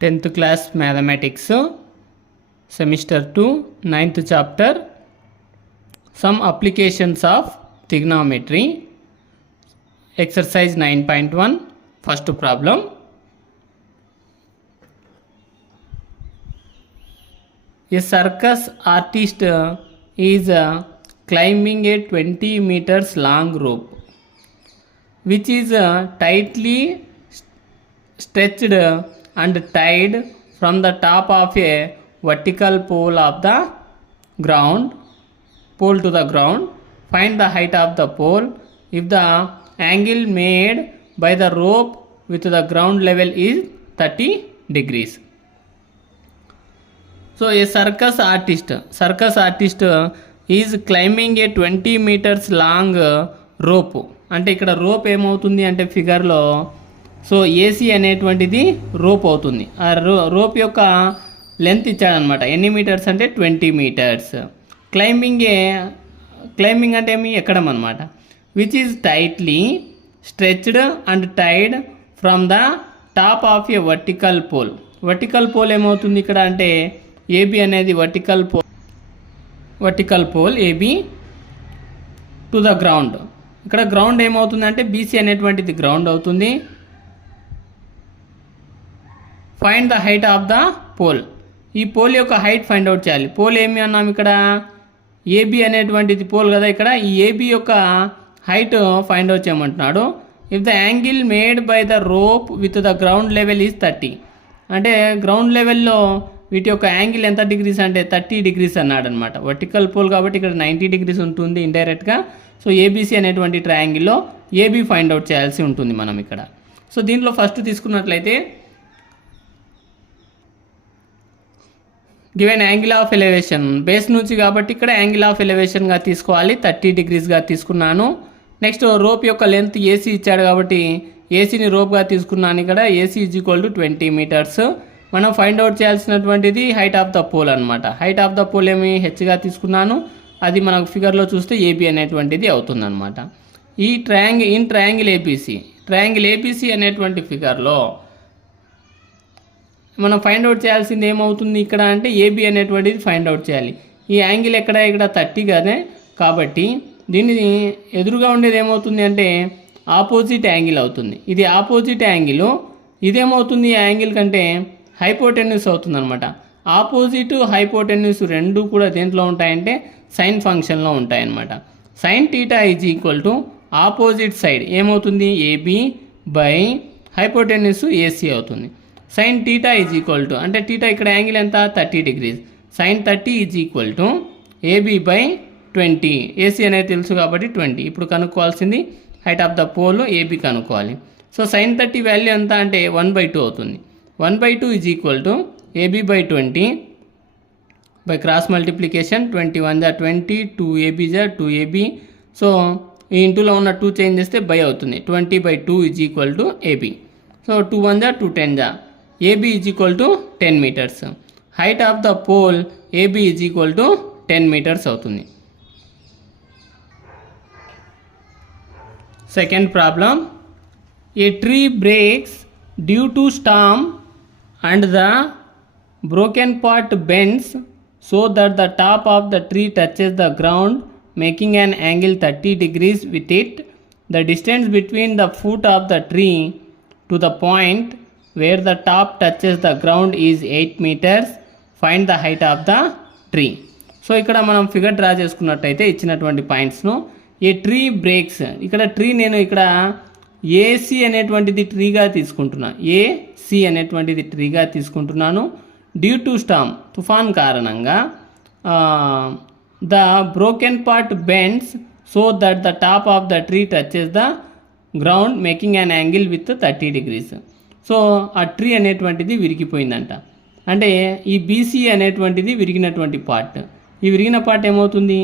Tenth class mathematics semester 2 9th chapter some applications of trigonometry exercise 9.1 first problem. A circus artist is climbing a 20 meters long rope which is tightly stretched and tied from the top of a vertical pole to the ground. Find the height of the pole if the angle made by the rope with the ground level is 30 degrees. So a circus artist is climbing a 20 meters long rope. అంటే ఇక్కడ rope ఏమవుతుంది అంటే ఫిగర్లో so AC అనేటువంటిది rope అవుతుంది. ఆ rope యొక్క length ఇచ్చాడనమాట. ఎన్ని మీటర్స్ అంటే 20 మీటర్స్. క్లైంబింగ్ అంటే ఏమి ఎక్కడం అనమాట. Which is tightly stretched and tied from the top of a vertical pole. Vertical pole ఏమవుతుంది ఇక్కడ అంటే ఏబి అనేది vertical pole AB to the ground. ఇక్కడ గ్రౌండ్ ఏమవుతుంది అంటే బీసీ అనేటువంటిది గ్రౌండ్ అవుతుంది. Find the height of the pole. ఈ పోల్ యొక్క హైట్ ఫైండ్ అవుట్ చేయాలి. పోల్ ఏమి అన్నాం ఇక్కడ ఏబి అనేటువంటిది పోల్ కదా. ఇక్కడ ఈ ఏబి యొక్క హైట్ ఫైండ్ అవుట్ చేయమంటున్నాడు. If the angle made by the rope with the ground level is 30 అంటే గ్రౌండ్ లెవెల్లో వీటి యొక్క యాంగిల్ ఎంత డిగ్రీస్ అంటే 30 డిగ్రీస్ అన్నాడు అనమాట. వర్టికల్ పోల్ కాబట్టి ఇక్కడ 90 డిగ్రీస్ ఉంటుంది ఇండైరెక్ట్గా. సో ఏబీసీ అనేటువంటి ట్రయాంగిల్లో ఏబీ ఫైండ్ అవుట్ చేయాల్సి ఉంటుంది మనం ఇక్కడ. సో దీంట్లో ఫస్ట్ తీసుకున్నట్లయితే given angle of elevation base నుంచి కాబట్టి ఇక్కడ యాంగిల్ ఆఫ్ ఎలివేషన్గా తీసుకోవాలి. 30 డిగ్రీస్గా తీసుకున్నాను. నెక్స్ట్ రోప్ యొక్క లెంత్ ఏసీ ఇచ్చాడు కాబట్టి ఏసీని రోప్గా తీసుకున్నాను. ఇక్కడ AC is equal to 20 metres. మనం ఫైండ్ అవుట్ చేయాల్సినటువంటిది హైట్ ఆఫ్ ద పోల్ అనమాట. హైట్ ఆఫ్ ద పోల్ ఏమి హెచ్గా తీసుకున్నాను. అది మనకు ఫిగర్లో చూస్తే ఏబీ అనేటువంటిది అవుతుందన్నమాట. ఈ ట్రయాంగిల్ ఏబీసీ అనేటువంటి ఫిగర్లో మనం ఫైండ్ అవుట్ చేయాల్సింది ఏమవుతుంది ఇక్కడ అంటే ఏబీ అనేటువంటిది ఫైండ్ అవుట్ చేయాలి. ఈ యాంగిల్ ఇక్కడ 30 గానే కాబట్టి దీన్ని ఎదురుగా ఉండేది ఏమవుతుంది అంటే ఆపోజిట్ యాంగిల్ అవుతుంది. ఇది ఆపోజిట్ యాంగిల్. ఇదేమవుతుంది ఈ యాంగిల్ కంటే హైపోటెన్యూస్ అవుతుంది అనమాట. ఆపోజిట్ హైపోటెన్యూస్ రెండు కూడా దేంట్లో ఉంటాయంటే సైన్ ఫంక్షన్లో ఉంటాయన్నమాట. Sine theta is equal to opposite side ఏమవుతుంది ఏబీ బై హైపోటెన్యూస్ ఏసీ అవుతుంది. Sine theta is equal to అంటే టీటా ఇక్కడ యాంగిల్ ఎంత 30 degrees. Sine 30 is equal to AB by 20. AC అనేది తెలుసు కాబట్టి 20. ఇప్పుడు కనుక్కోవాల్సింది height of the pole AB కనుక్కోవాలి. సో సైన్ 30 వాల్యూ ఎంత అంటే 1/2 అవుతుంది. 1/2 is equal to AB by 20 by cross multiplication 21 జా 20 2ab జా 2ab. సో ఈ ఇంటూలో ఉన్న 2 చేంజ్ చేస్తే బై అవుతుంది. 20/2 is equal to AB. So 2 1 జా 2 10 జా AB is equal to 10 metres. Height of the pole AB is equal to 10 metres అవుతుంది. Second problem. A tree breaks due to storm and the broken part bends so that the top of the tree touches the ground making an angle 30 degrees with it. The distance between the foot of the tree to the point where the top touches the ground is 8 meters. Find the height of the tree. So ఇక్కడ మనం figure draw చేసుకున్నట్టయితే ఇచ్చినటువంటి పాయింట్స్ను ఏ tree breaks ఇక్కడ tree నేను ఇక్కడ AC అనేటువంటిది ట్రీగా తీసుకుంటున్నాను. Due to Storm తుఫాన్ కారణంగా the broken part bends so that the top of the tree touches the ground making an angle with 30 degrees. So ఆ ట్రీ అనేటువంటిది విరిగిపోయిందంట. అంటే ఈ బీసీ అనేటువంటిది విరిగినటువంటి పార్ట్. ఈ విరిగిన పార్ట్ ఏమవుతుంది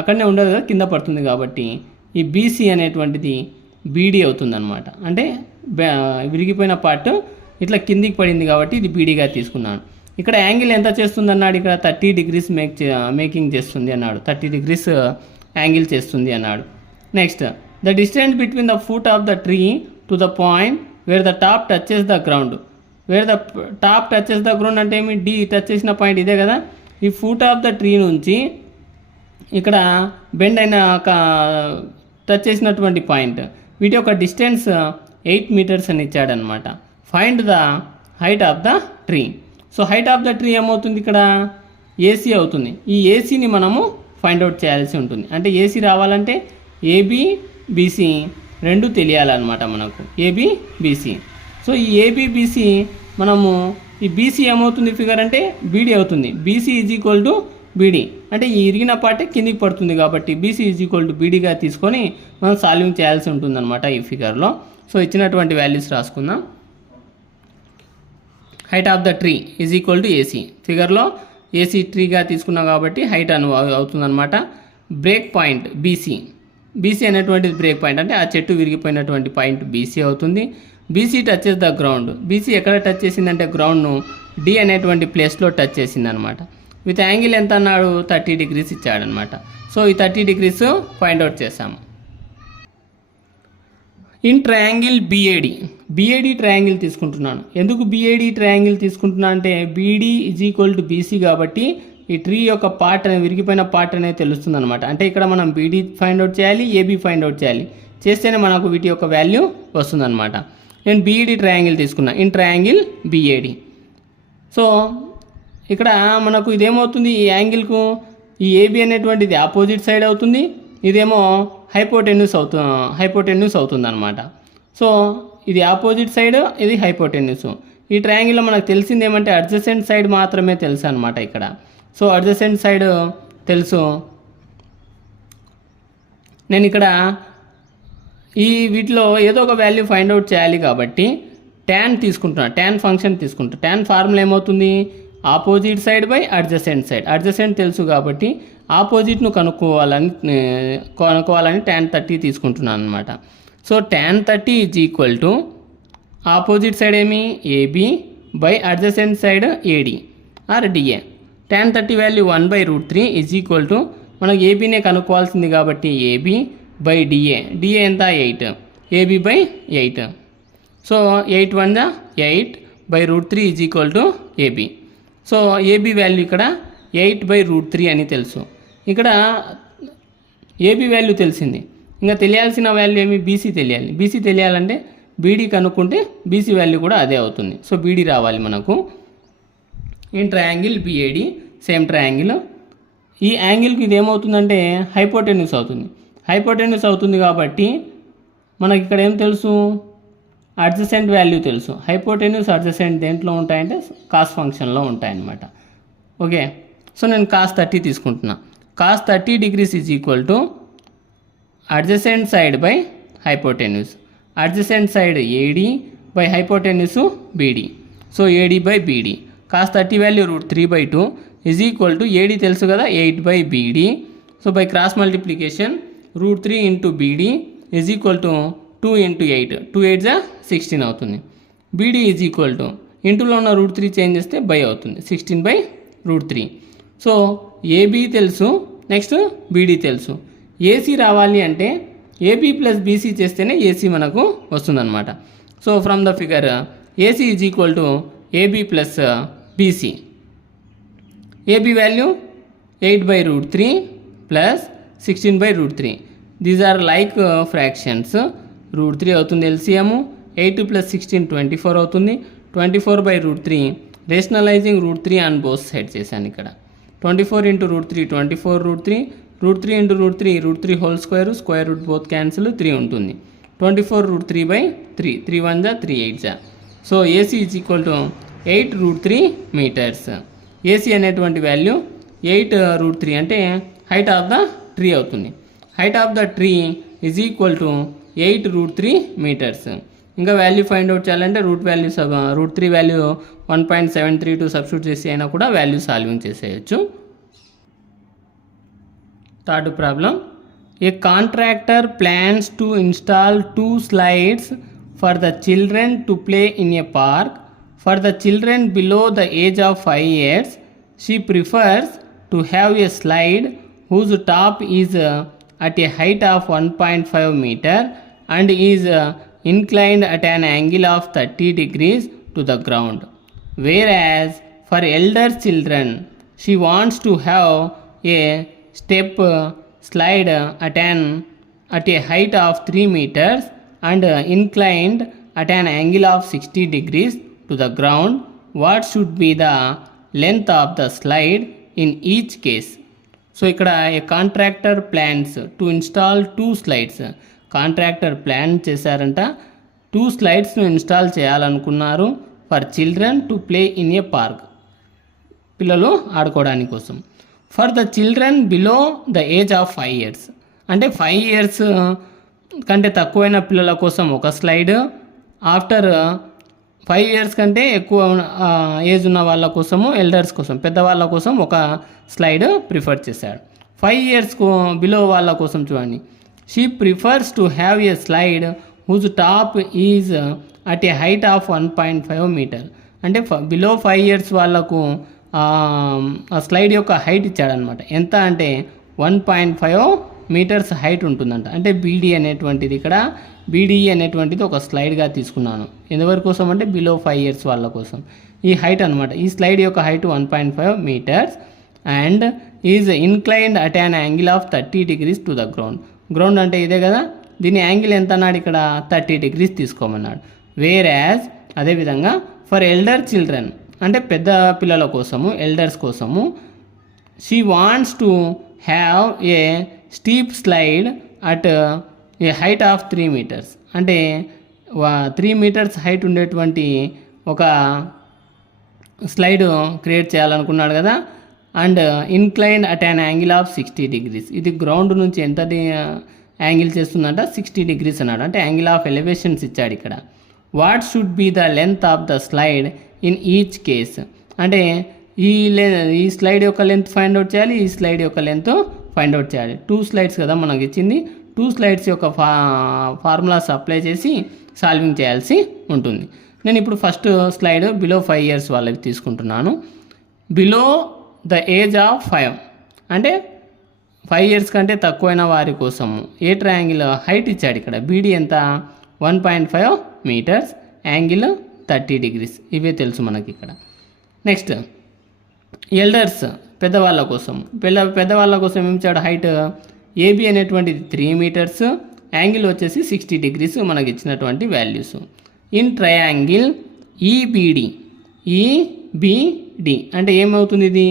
అక్కడనే ఉండదు కదా, కింద పడుతుంది. కాబట్టి ఈ బీసీ అనేటువంటిది బీడీ అవుతుందన్నమాట. అంటే విరిగిపోయిన పార్ట్ ఇట్లా కిందికి పడింది కాబట్టి ఇది బీడీగా తీసుకున్నాను. ఇక్కడ యాంగిల్ ఎంత చేస్తుంది అన్నాడు. ఇక్కడ 30 డిగ్రీస్ మేకింగ్ చేస్తుంది అన్నాడు. 30 డిగ్రీస్ యాంగిల్ చేస్తుంది అన్నాడు. Next the distance between the foot of the tree to the point where the top touches the ground. Wear the top touches the ground అంటే ఏమి, డి టచ్ చేసిన పాయింట్ ఇదే కదా. ఈ ఫుట్ ఆఫ్ ద ట్రీ నుంచి ఇక్కడ bend అయిన touch చేసినటువంటి పాయింట్, వీటి యొక్క డిస్టెన్స్ 8 మీటర్స్ అని ఇచ్చాడనమాట. Find the height of the tree. So height of the tree ఏమవుతుంది, ఇక్కడ ఏసీ అవుతుంది. ఈ ఏసీని మనము ఫైండ్ అవుట్ చేయాల్సి ఉంటుంది. అంటే ఏసీ రావాలంటే ఏబి బీసీ రెండు తెలియాలన్నమాట మనకు, ఏబి బీసీ. సో ఈ ఏబి బీసీ మనము, ఈ బీసీ ఏమవుతుంది ఫిగర్ అంటే బీడీ అవుతుంది. BC is equal to BD అంటే ఈ ఇరిగిన పార్టే కిందికి పడుతుంది కాబట్టి బీసీ ఈజ్ ఈక్వల్ టు బీడీగా తీసుకొని మనం సాల్వింగ్ చేయాల్సి ఉంటుందన్నమాట ఈ ఫిగర్లో. సో ఇచ్చినటువంటి వాల్యూస్ రాసుకుందాం. Height of the tree is equal to AC. ఫిగర్లో ఏసీ ట్రీగా తీసుకున్నాం కాబట్టి హైట్ అవుతుందన్నమాట. బ్రేక్ పాయింట్ బీసీ, బీసీ అనేటువంటిది బ్రేక్ పాయింట్ అంటే ఆ చెట్టు విరిగిపోయినటువంటి పాయింట్ బీసీ అవుతుంది. BC touches the ground. BC ఎక్కడ టచ్ చేసిందంటే గ్రౌండ్ను డి అనేటువంటి ప్లేస్లో టచ్ చేసిందనమాట. విత్ యాంగిల్ ఎంత అన్నాడు, 30 డిగ్రీస్ ఇచ్చాడనమాట. సో ఈ 30 డిగ్రీస్ ఫైండ్ అవుట్ చేసాము. In triangle BAD, BAD triangle తీసుకుంటున్నాను. ఎందుకు బిఏడి ట్రయాంగిల్ తీసుకుంటున్నా అంటే BD is equal to BC కాబట్టి ఈ ట్రీ యొక్క పార్ట్ అనేది విరిగిపోయిన పార్ట్ అనేది తెలుస్తుంది అనమాట. అంటే ఇక్కడ మనం బీడీ ఫైండ్ అవుట్ చేయాలి, ఏబీ ఫైండ్ అవుట్ చేయాలి. చేస్తేనే మనకు వీటి యొక్క వాల్యూ వస్తుందన్నమాట. నేను బిఈడి ట్రయాంగిల్ తీసుకున్నా, ఇన్ ట్రయాంగిల్ బిఏడి. సో ఇక్కడ మనకు ఇదేమవుతుంది, ఈ యాంగిల్కు ఈ ఏబి అనేటువంటిది ఆపోజిట్ సైడ్ అవుతుంది, ఇదేమో హైపోటెన్యూస్ అవుతుంది అనమాట. సో ఇది ఆపోజిట్ సైడ్, ఇది హైపోటెన్యూస్. ఈ ట్రయాంగిల్లో మనకు తెలిసింది ఏమంటే అడ్జసెంట్ సైడ్ మాత్రమే తెలుసు అనమాట ఇక్కడ. సో అడ్జసెంట్ సైడ్ తెలుసు. నేను ఇక్కడ ఈ వీటిలో ఏదో ఒక వాల్యూ ఫైండ్ అవుట్ చేయాలి కాబట్టి ట్యాన్ తీసుకుంటున్నాను, ట్యాన్ ఫంక్షన్ తీసుకుంటాను. ట్యాన్ ఫార్ములా ఏమవుతుంది, opposite side by adjacent side. Adjacent తెలుసు కాబట్టి ఆపోజిట్ను కనుక్కోవాలని tan 30 తీసుకుంటున్నాను అనమాట. So tan 30 is equal to opposite side ఏమి AB by adjacent side AD or DA. tan 30 value 1/√3 is equal to మనకు ఏబీనే కనుక్కోవాల్సింది కాబట్టి ఏబి బై డిఏ. డిఏ ఎంత 8, AB by 8. So 8 1 8/√3 is equal to AB. So AB value ఇక్కడ 8/√3 అని తెలుసు. ఇక్కడ AB value తెలిసింది, ఇంకా తెలియాల్సిన వాల్యూ ఏమి బీసీ తెలియాలి. బీసీ తెలియాలంటే బీడీ కనుక్కుంటే బీసీ వాల్యూ కూడా అదే అవుతుంది. సో బీడీ రావాలి మనకు. In triangle BAD same triangle. ఈ యాంగిల్కి ఇది ఏమవుతుందంటే హైపోటెన్యూస్ అవుతుంది. హైపోటెన్యూస్ అవుతుంది కాబట్టి మనకి ఇక్కడ ఏం తెలుసు, అడ్జసెంట్ వాల్యూ తెలుసు. హైపోటెన్యూస్ అడ్జసెంట్ దేంట్లో ఉంటాయంటే కాస్ ఫంక్షన్లో ఉంటాయన్నమాట. ఓకే, సో నేను cos 30 తీసుకుంటున్నా. cos 30 degrees is equal to adjacent side by hypotenuse. Adjacent side AD by hypotenuse BD. So AD by BD. cos 30 value √3/2 is equal to AD తెలుసు కదా 8/BD. So by cross multiplication √3 into BD is equal to 2 into 8, 2 8 16 అవుతుంది. BD is equal to ఇంటూలో ఉన్న √3 change చేస్తే by అవుతుంది, 16/√3. So AB తెలుసు, next BD తెలుసు. AC రావాలి అంటే ఏబీ ప్లస్ బీసీ చేస్తేనే ఏసీ మనకు వస్తుందన్నమాట. So from the figure AC is equal to AB plus BC. AB value 8/√3 plus 16/√3. These are like fractions. √3 అవుతుంది ఎల్సిఎము, 8 + 16 24 అవుతుంది. 24/√3 రేషనలైజింగ్ √3 ఆన్ బోత్ సైడ్ చేశాను ఇక్కడ. 24 × √3 24√3, √3 × √3 whole square, square root both cancel 3 ఉంటుంది. 24√3/3, 3 1 3 8. So AC is equal to 8√3 metres. AC అనేటువంటి value 8√3 అంటే height of the tree అవుతుంది. Height of the tree is equal to 8√3 metres. ఇంకా value find out చేయాలంటే √3 value 1.732 substitute చేసి అయినా కూడా value solving చేసేయచ్చు. Third problem, a contractor plans to install 2 slides for the children to play in a park. For the children below the age of 5 years, she prefers to have a slide whose top is at a height of 1.5 meter and is inclined at an angle of 30 degrees to the ground. Whereas for elder children, she wants to have a step slide at a height of 3 meters and inclined at an angle of 60 degrees to the ground. What should be the length of the slide in each case? So ఇక్కడ a contractor plans to install 2 slides. Contractor plan చేశారంట 2 స్లైడ్స్ను install చేయాలనుకున్నారు for children to play in a park, పిల్లలు ఆడుకోవడానికి కోసం. For the children below the age of 5 years, అంటే 5 years కంటే తక్కువైన పిల్లల కోసం ఒక స్లైడ్, ఆఫ్టర్ 5 years కంటే ఎక్కువ ఏజ్ ఉన్న వాళ్ళ కోసము, ఎల్డర్స్ కోసం, పెద్దవాళ్ళ కోసం ఒక స్లైడ్ ప్రిఫర్ చేశాడు. 5 years బిలో వాళ్ళ కోసం చూడండి, she prefers to have a slide whose top is at a height of 1.5 meter. అంటే బిలో 5 years వాళ్ళకు ఆ స్లైడ్ యొక్క హైట్ ఇచ్చాడనమాట. ఎంత అంటే 1.5 meters హైట్ ఉంటుందంట. అంటే బీడీ అనేటువంటిది ఇక్కడ బీడీఈ అనేటువంటిది ఒక స్లైడ్గా తీసుకున్నాను. ఎంతవరకు కోసం అంటే బిలో 5 years వాళ్ళ కోసం ఈ హైట్ అనమాట. ఈ స్లైడ్ యొక్క height 1.5 meters and is inclined at an angle of 30 degrees to the ground. Ground అంటే ఇదే కదా, దీని యాంగిల్ ఎంత అన్నాడు ఇక్కడ 30 degrees తీసుకోమన్నాడు. వేరాజ్ అదేవిధంగా ఫర్ ఎల్డర్ చిల్డ్రన్ అంటే పెద్ద పిల్లల కోసము, ఎల్డర్స్ కోసము, she wants to have A steep slide at a height of 3 meters. అంటే 3 meters హైట్ ఉండేటువంటి ఒక స్లైడ్ క్రియేట్ చేయాలనుకున్నాడు కదా. And incline at an angle of 60 degrees. ఇది గ్రౌండ్ నుంచి ఎంత యాంగిల్ చేస్తుందంట 60 degrees అన్నాడు. అంటే యాంగిల్ ఆఫ్ ఎలివేషన్స్ ఇచ్చాడు ఇక్కడ. What should be the length of the slide in each case. అంటే ఈ స్లైడ్ యొక్క లెంత్ ఫైండ్ అవుట్ చేయాలి, ఈ స్లైడ్ యొక్క లెంత్ ఫైండ్ అవుట్ చేయాలి. 2 slides కదా మనకి ఇచ్చింది. 2 slides యొక్క ఫార్ములాస్ అప్లై చేసి సాల్వింగ్ చేయాల్సి ఉంటుంది. నేను ఇప్పుడు ఫస్ట్ స్లైడ్ బిలో 5 years వాళ్ళకి తీసుకుంటున్నాను. బిలో ద ఏజ్ ఆఫ్ 5 అంటే 5 years కంటే తక్కువైన వారి కోసము ఏ ట్రయాంగిల్ హైట్ ఇచ్చాడు ఇక్కడ. బీడీ ఎంత 1.5 meters, యాంగిల్ 30 degrees. ఇవే తెలుసు మనకి ఇక్కడ. నెక్స్ట్ ఎల్డర్స్ పెద్దవాళ్ళ కోసం, పెద్దవాళ్ళ కోసం ఏం ఇచ్చాడు హైట్. ఏబి అనేటువంటిది 3 meters, యాంగిల్ వచ్చేసి 60 degrees మనకి ఇచ్చినటువంటి వాల్యూస్. ఇన్ ట్రయాంగిల్ ఈబిడి అంటే ఏమవుతుంది ఇది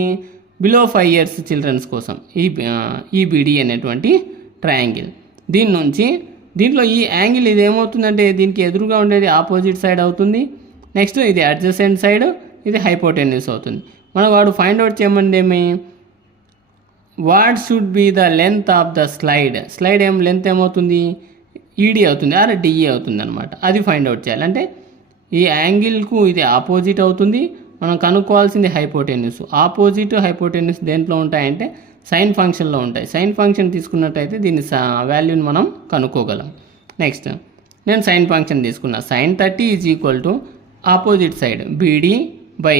బిలో 5 years చిల్డ్రన్స్ కోసం ఈబిడి అనేటువంటి ట్రయాంగిల్. దీంట్లో ఈ యాంగిల్ ఇది ఏమవుతుందంటే దీనికి ఎదురుగా ఉండేది ఆపోజిట్ సైడ్ అవుతుంది. నెక్స్ట్ ఇది అడ్జసెంట్ సైడ్, ఇది హైపోటెన్యూస్ అవుతుంది. మనం వాడు ఫైండ్ అవుట్ చేయమంది ఏమి, what should be the length of the slide length ఏమవుతుంది ఈడీ అవుతుంది ఆర్ డిఈ అవుతుంది అనమాట. అది ఫైండ్ అవుట్ చేయాలి. అంటే ఈ యాంగిల్కు ఇది ఆపోజిట్ అవుతుంది, మనం కనుక్కోవాల్సింది హైపోటెన్యూస్. ఆపోజిట్ హైపోటెన్యూస్ దేంట్లో ఉంటాయంటే సైన్ ఫంక్షన్లో ఉంటాయి. సైన్ ఫంక్షన్ తీసుకున్నట్టయితే దీని వాల్యూని మనం కనుక్కోగలం. నెక్స్ట్ నేను సైన్ ఫంక్షన్ తీసుకున్నా. sin 30 is equal to opposite side BD by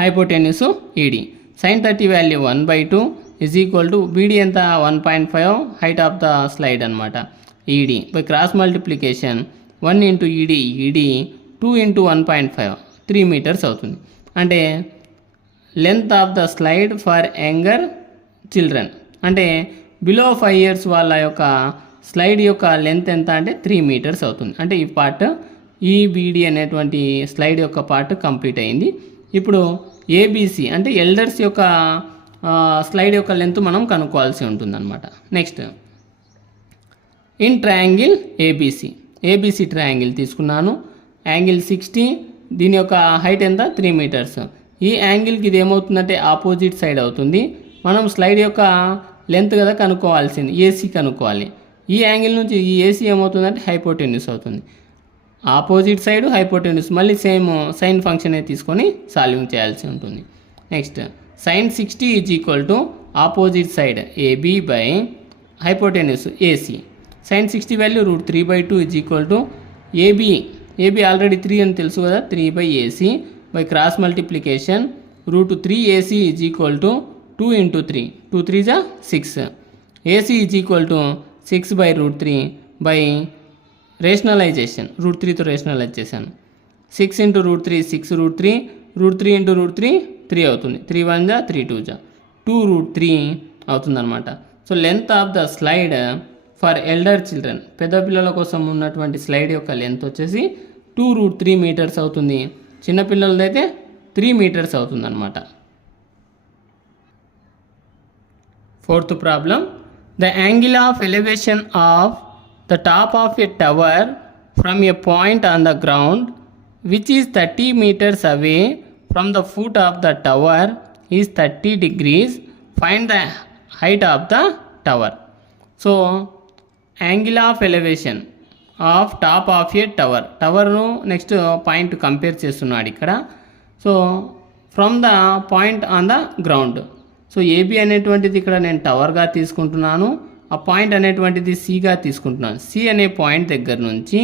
hypotenuse ED. sin 30 value 1/2 is equal to beedi ఎంత 1.5 హైట్ ఆఫ్ ద స్లైడ్ అనమాట. ED by cross multiplication 1 into ED 2 into 1.5 3 meters అవుతుంది. అంటే length of the slide for younger children అంటే below 5 years వాళ్ళ యొక్క slide యొక్క length ఎంత అంటే 3 meters అవుతుంది. అంటే ఈ పార్ట్ ఈబిడి అనేటువంటి స్లైడ్ యొక్క పార్ట్ కంప్లీట్ అయింది. ఇప్పుడు ఏబిసి అంటే ఎల్డర్స్ యొక్క స్లైడ్ యొక్క లెంత్ మనం కనుక్కోవాల్సి ఉంటుంది అనమాట. Next in triangle ABC triangle తీసుకున్నాను. యాంగిల్ 60, దీని యొక్క హైట్ ఎంత 3 meters. ఈ యాంగిల్కి ఇది ఏమవుతుందంటే ఆపోజిట్ సైడ్ అవుతుంది. మనం స్లైడ్ యొక్క లెంత్ కదా కనుక్కోవాల్సింది, ఏసీ కనుక్కోవాలి. ఈ యాంగిల్ నుంచి ఈ ఏసీ ఏమవుతుందంటే హైపోటెన్యూస్ అవుతుంది. ఆపోజిట్ సైడ్ హైపోటెన్యూస్ మళ్ళీ సేమ్ సైన్ ఫంక్షన్ తీసుకొని సాల్వింగ్ చేయాల్సి ఉంటుంది. Next sin 60 is equal to opposite side AB by hypotenuse AC. sin 60 value √3/2 is equal to AB already 3 అని తెలుసు కదా, 3/AC by cross multiplication √3AC is equal to 2 into 3 2 3 6. AC is equal to 6/√3 by rationalisation √3తో rationalise చేశాను. 6 × √3 6√3 √3 × √3 3 అవుతుంది. 3 1 జా 3 2 జా 2√3 అవుతుందన్నమాట. So length of the slide for elder children, పెద్ద పిల్లల కోసం ఉన్నటువంటి స్లైడ్ యొక్క లెంత్ వచ్చేసి 2√3 మీటర్స్ అవుతుంది. చిన్నపిల్లలదైతే 3 మీటర్స్ అవుతుందన్నమాట. Fourth problem, the angle of elevation of the top of a tower from a point on the ground which is 30 meters away from the foot of the tower is 30 degrees. Find the height of the tower. So angle of elevation of top of a tower, tower nu next point compare చేస్తున్నాడు ఇక్కడ. So from the point on the ground, so AB అనేటువంటిది ఇక్కడ నేను టవర్గా తీసుకుంటున్నాను, ఆ point అనేటువంటిది సిగా తీసుకుంటున్నాను. C అనే పాయింట్ దగ్గర నుంచి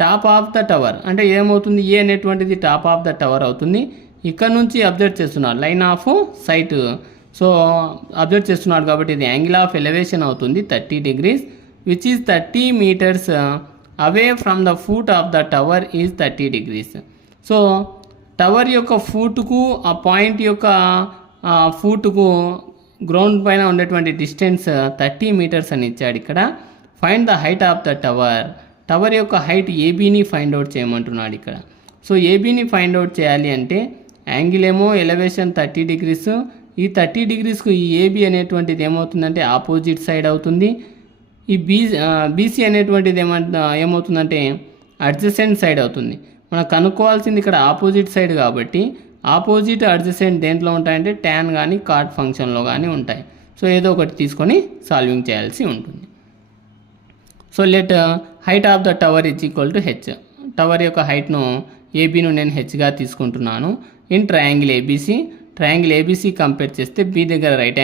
టాప్ ఆఫ్ ద టవర్ అంటే ఏమవుతుంది, ఏ అనేటువంటిది టాప్ ఆఫ్ ద టవర్ అవుతుంది. ఇక్కడ నుంచి అబ్జర్వ్ చేస్తున్నాడు line of sight, so observe చేస్తున్నాడు కాబట్టి ఇది యాంగిల్ ఆఫ్ ఎలివేషన్ అవుతుంది 30 degrees which is 30 meters away from the foot of the tower is 30 degrees. So tower యొక్క ఫూట్కు ఆ పాయింట్ యొక్క ఫూట్కు గ్రౌండ్ పైన ఉండేటువంటి డిస్టెన్స్ 30 meters అని ఇచ్చాడు ఇక్కడ. Find the height of the tower, tower యొక్క హైట్ ఏబీని ఫైండ్ అవుట్ చేయమంటున్నాడు ఇక్కడ. సో ఏబీని ఫైండ్ అవుట్ చేయాలి అంటే యాంగిల్ ఏమో ఎలివేషన్ 30 degrees, ఈ 30 degreesకు ఈ ఏబీ అనేటువంటిది ఏమవుతుందంటే ఆపోజిట్ సైడ్ అవుతుంది. ఈ బీసీ అనేటువంటిది ఏమవుతుందంటే అడ్జసెంట్ సైడ్ అవుతుంది. మనం కనుక్కోవాల్సింది ఇక్కడ ఆపోజిట్ సైడ్ కాబట్టి ఆపోజిట్ అడ్జసెంట్ దేంట్లో ఉంటాయంటే ట్యాన్ కానీ కాట్ ఫంక్షన్లో కానీ ఉంటాయి. సో ఏదో ఒకటి తీసుకొని సాల్వింగ్ చేయాల్సి ఉంటుంది. So let height of the tower is equal to H, tower యొక్క హైట్ను ఏబీను నేను హెచ్గా తీసుకుంటున్నాను. In triangle ABC, triangle ABC compare చేస్తే బి దగ్గర రైట్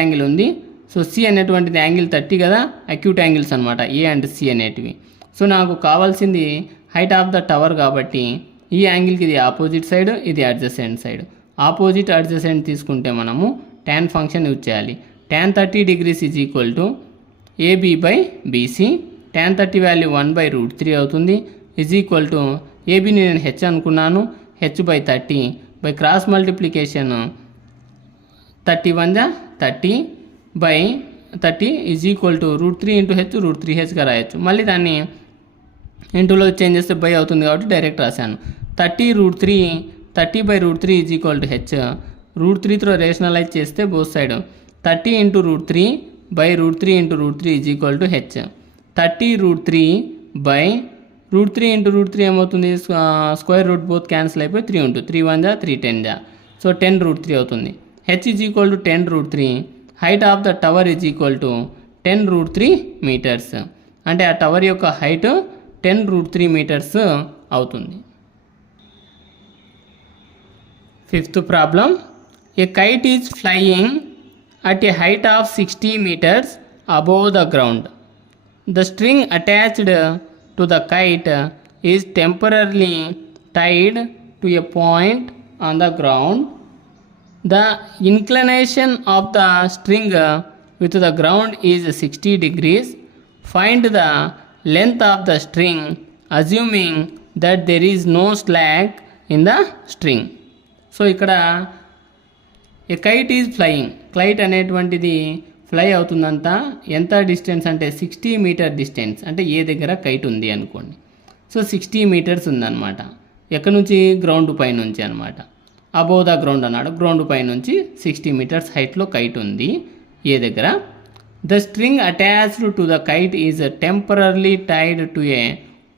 యాంగిల్ ఉంది. సో సి అనేటువంటిది యాంగిల్ 30 కదా, అక్యూట్ యాంగిల్స్ అనమాట ఏ అండ్ సి అనేటివి. సో నాకు కావాల్సింది హైట్ ఆఫ్ ద టవర్ కాబట్టి ఈ యాంగిల్కి ఇది ఆపోజిట్ సైడ్, ఇది అడ్జసెంట్ సైడ్. ఆపోజిట్ అడ్జసెంట్ తీసుకుంటే మనము tan ఫంక్షన్ యూజ్ చేయాలి. tan 30 degrees is equal to AB by BC. tan 30 value 1/√3 అవుతుంది. ఈజ్ ఈక్వల్ టు ఏబీని నేను హెచ్ అనుకున్నాను, h/30 బై క్రాస్ మల్టిప్లికేషన్ 31 జా 30/30 ఈజ్ ఈక్వల్ టు √3 × h √3hగా రాయొచ్చు. మళ్ళీ దాన్ని ఇంటూలో చేంజ్ చేస్తే బై అవుతుంది కాబట్టి డైరెక్ట్ రాశాను. 30/√3 ఈజ్ ఈక్వల్ టు హెచ్, √3తో రేషనలైజ్ చేస్తే both side 30 × √3 by √3 × √3 is equal to H. 30√3 by √3 × √3 ఏమవుతుంది, స్క్వేర్ రూట్ బోత్ క్యాన్సిల్ అయిపోయి 3 ఉంటుంది. 3 1 జా 3 10 జా, సో 10√3 అవుతుంది. H is equal to 10√3. Height of the tower is equal to 10√3 meters, అంటే ఆ టవర్ యొక్క హైట్ 10√3 meters అవుతుంది. Fifth problem, A kite is flying at a height of 60 meters above the ground. The string attached to the kite is temporarily tied to a point on the ground. The inclination of the string with the ground is 60 degrees. Find the length of the string assuming that there is no slack in the string. So ఇక్కడ ఏ kite is flying, క్లైట్ అనేటువంటిది fly అవుతుందంట. ఎంత distance అంటే 60 meter distance, అంటే ఏ దగ్గర kite ఉంది అనుకోండి. So 60 meters ఉందన్నమాట. ఎక్కడి నుంచి, గ్రౌండ్ పై నుంచి అనమాట. అబోవ్ ద గ్రౌండ్ అన్నాడు, గ్రౌండ్ పై నుంచి 60 meters హైట్లో కైట్ ఉంది ఏ దగ్గర. The string attached to the kite is temporarily tied to A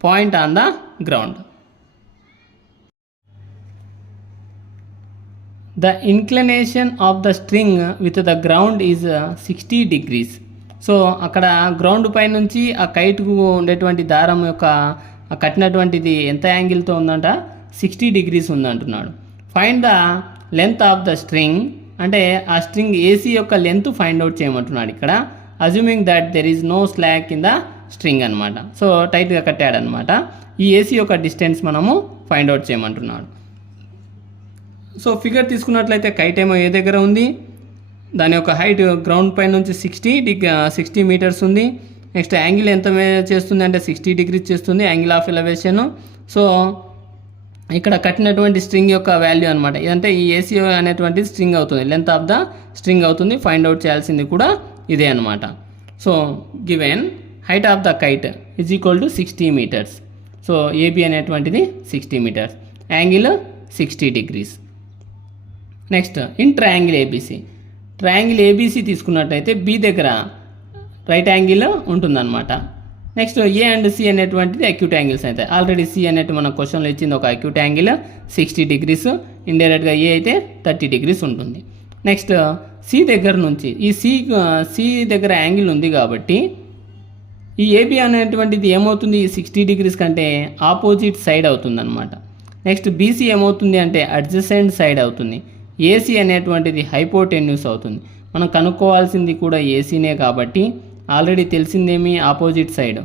point on the ground. The inclination of the string with the ground is 60 degrees. So అక్కడ ground పై నుంచి ఆ కైట్కు ఉండేటువంటి దారం యొక్క కట్టినటువంటిది ఎంత యాంగిల్తో ఉందంట, 60 degrees ఉందంటున్నాడు. Find the length of the string, అంటే ఆ స్ట్రింగ్ ఏసీ యొక్క లెంత్ ఫైండ్ అవుట్ చేయమంటున్నాడు ఇక్కడ. Assuming that there is no slack in the string అనమాట. సో టైట్గా కట్టాడనమాట. ఈ ఏసీ యొక్క డిస్టెన్స్ మనము ఫైండ్ అవుట్ చేయమంటున్నాడు. సో ఫిగర్ తీసుకున్నట్లయితే కైట్ ఏమో ఏ దగ్గర ఉంది, దాని యొక్క హైట్ గ్రౌండ్ పై నుంచి 60 మీటర్స్ ఉంది. నెక్స్ట్ యాంగిల్ ఎంత చేస్తుంది అంటే 60 డిగ్రీస్ చేస్తుంది యాంగిల్ ఆఫ్ ఎలివేషన్. సో ఇక్కడ కట్టినటువంటి స్ట్రింగ్ యొక్క వాల్యూ అనమాట. ఇదంటే ఈ ఏసీ అనేటువంటి స్ట్రింగ్ అవుతుంది, లెంత్ ఆఫ్ ద స్ట్రింగ్ అవుతుంది. ఫైండ్ అవుట్ చేయాల్సింది కూడా ఇదే అనమాట. So given height of the kite is equal to 60 metres. So AB అనేటువంటిది 60 metres, angle 60 degrees. Next in triangle ABC. Triangle ABC తీసుకున్నట్టయితే బి దగ్గర రైట్ యాంగిల్ ఉంటుందన్నమాట. నెక్స్ట్ ఏ అండ్ సి అనేటువంటిది అక్యూట్ యాంగిల్స్ అయితే ఆల్రెడీ సి అనేటి మన క్వశ్చన్లో ఇచ్చింది ఒక అక్యూట్ యాంగిల్ 60 డిగ్రీస్, ఇండైరెక్ట్గా ఏ అయితే 30 డిగ్రీస్ ఉంటుంది. నెక్స్ట్ సి దగ్గర నుంచి ఈ సి దగ్గర యాంగిల్ ఉంది కాబట్టి ఈ ఏబి అనేటువంటిది ఏమవుతుంది, ఈ 60 డిగ్రీస్ కంటే ఆపోజిట్ సైడ్ అవుతుంది అనమాట. నెక్స్ట్ బీసీ ఏమవుతుంది అంటే అడ్జసెంట్ సైడ్ అవుతుంది. ఏసీ అనేటువంటిది హైపోటెన్యూస్ అవుతుంది. మనం కనుక్కోవాల్సింది కూడా ఏసీనే కాబట్టి ఆల్రెడీ తెలిసిందేమి ఆపోజిట్ సైడ్,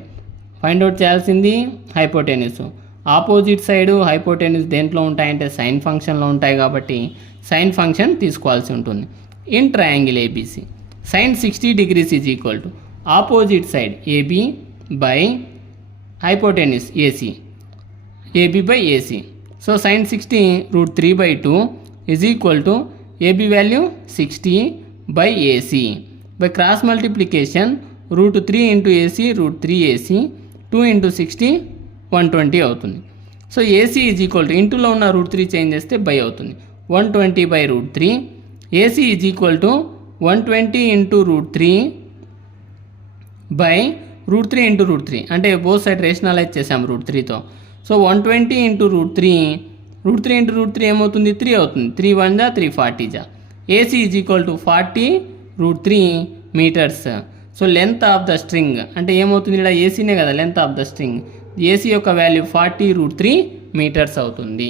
ఫైండ్ అవుట్ చేయాల్సింది హైపోటెన్యూస్. ఆపోజిట్ సైడ్ హైపోటెన్యూస్ దేంట్లో ఉంటాయంటే సైన్ ఫంక్షన్లో ఉంటాయి కాబట్టి సైన్ ఫంక్షన్ తీసుకోవాల్సి ఉంటుంది. In triangle ABC sine 60 degrees is equal to opposite side AB by hypotenuse AC, AB by AC. So sine 60 √3/2 is equal to AB value 60 by AC. By cross multiplication √3 into AC √3AC 2 into 60 120 అవుతుంది. So AC is equal to ఇంటూలో ఉన్న √3 change చేస్తే by అవుతుంది 120 by √3. AC is equal to 120 into √3 by √3 into √3 అంటే both side rationalise చేసాం √3తో. So 120 into √3 into √3 ఏమవుతుంది 3 అవుతుంది. 3 1 జా 3 40 జా. AC is equal to 40 √3 metres. So length of the string అంటే ఏమవుతుంది, ఇక్కడ ఏసీనే కదా length of the string, AC యొక్క వాల్యూ 40 √3 మీటర్స్ అవుతుంది.